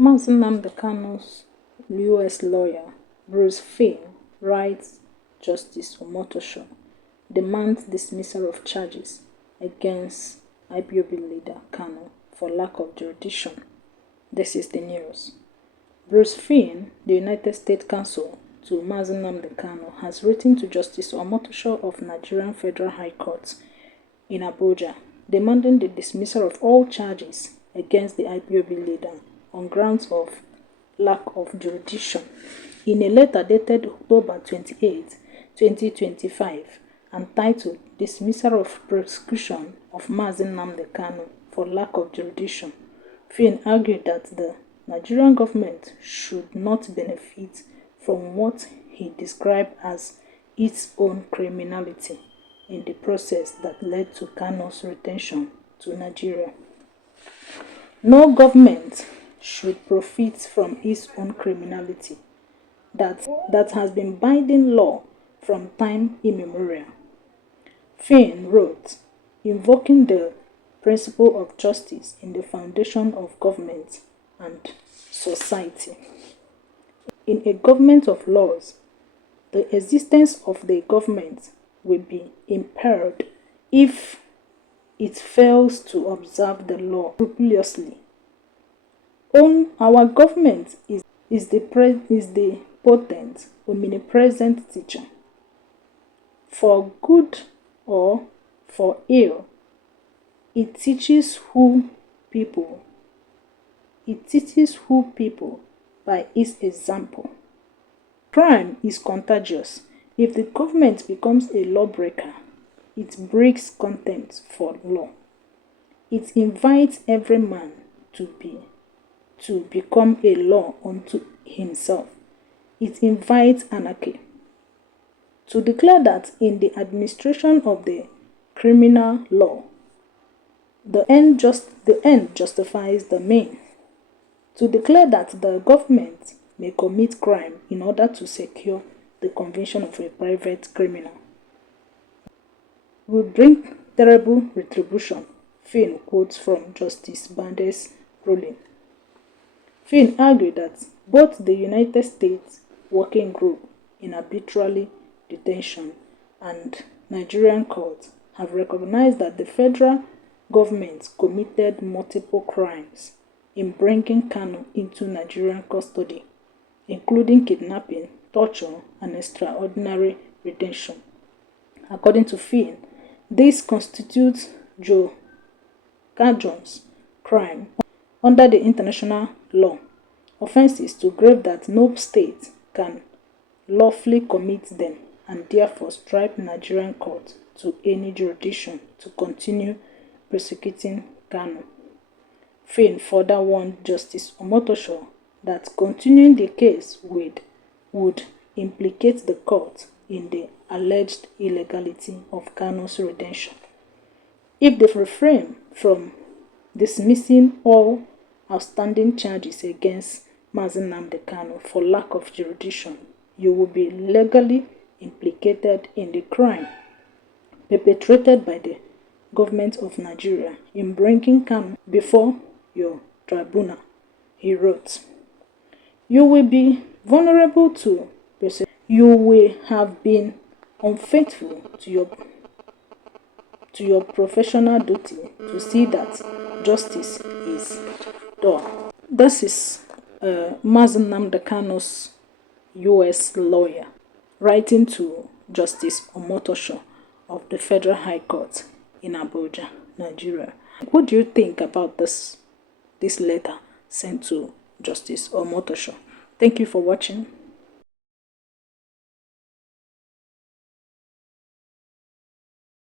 Mazi Nnamdi Kanu'S U.S. lawyer, Fein, writes Justice Omotosho demands dismissal of charges against IPOB leader Kanu for lack of jurisdiction. This is the news. Fein, the United States counsel to Mazi Nnamdi Kanu, has written to Justice Omotosho of Nigerian Federal High Court in Abuja, demanding the dismissal of all charges against the IPOB leader on grounds of lack of jurisdiction. In a letter dated October 28, 2025, and titled Dismissal of Prosecution of Mazi Nnamdi Kanu for Lack of Jurisdiction, Fein argued that the Nigerian government should not benefit from what he described as its own criminality in the process that led to Kanu's retention to Nigeria. No government should profit from its own criminality that has been binding law from time immemorial. Fein wrote, invoking the principle of justice in the foundation of government and society. In a government of laws, the existence of the government will be impaired if it fails to observe the law scrupulously. Our government is the potent, omnipresent teacher. For good or for ill, it teaches who people by its example. Crime is contagious. If the government becomes a lawbreaker, it breeds contempt for law. It invites every man to become a law unto himself. It invites anarchy. To declare that in the administration of the criminal law, the end justifies the mean. To declare that the government may commit crime in order to secure the conviction of a private criminal will bring terrible retribution. Fein quotes from Justice Bande's ruling. Fein argued that both the United States Working Group in Arbitrary Detention and Nigerian courts have recognized that the federal government committed multiple crimes in bringing Kanu into Nigerian custody, including kidnapping, torture, and extraordinary retention. According to Fein, this constitutes Joe Kajon's crime under the international law, offenses too grave that no state can lawfully commit them, and therefore strive Nigerian court to any jurisdiction to continue prosecuting Kanu. Fein further warned Justice Omotosho that continuing the case would implicate the court in the alleged illegality of Kanu's retention. If they refrain from dismissing all outstanding charges against Mazi Nnamdi Kanu for lack of jurisdiction, you will be legally implicated in the crime perpetrated by the government of Nigeria in bringing Kanu before your tribunal, he wrote. You will be vulnerable to persecution. You will have been unfaithful to your professional duty to see that justice is done. This is Mazi Nnamdi Kanu'S U.S. lawyer writing to Justice Omotosho of the Federal High Court in Abuja, Nigeria. What do you think about this letter sent to Justice Omotosho? Thank you for watching.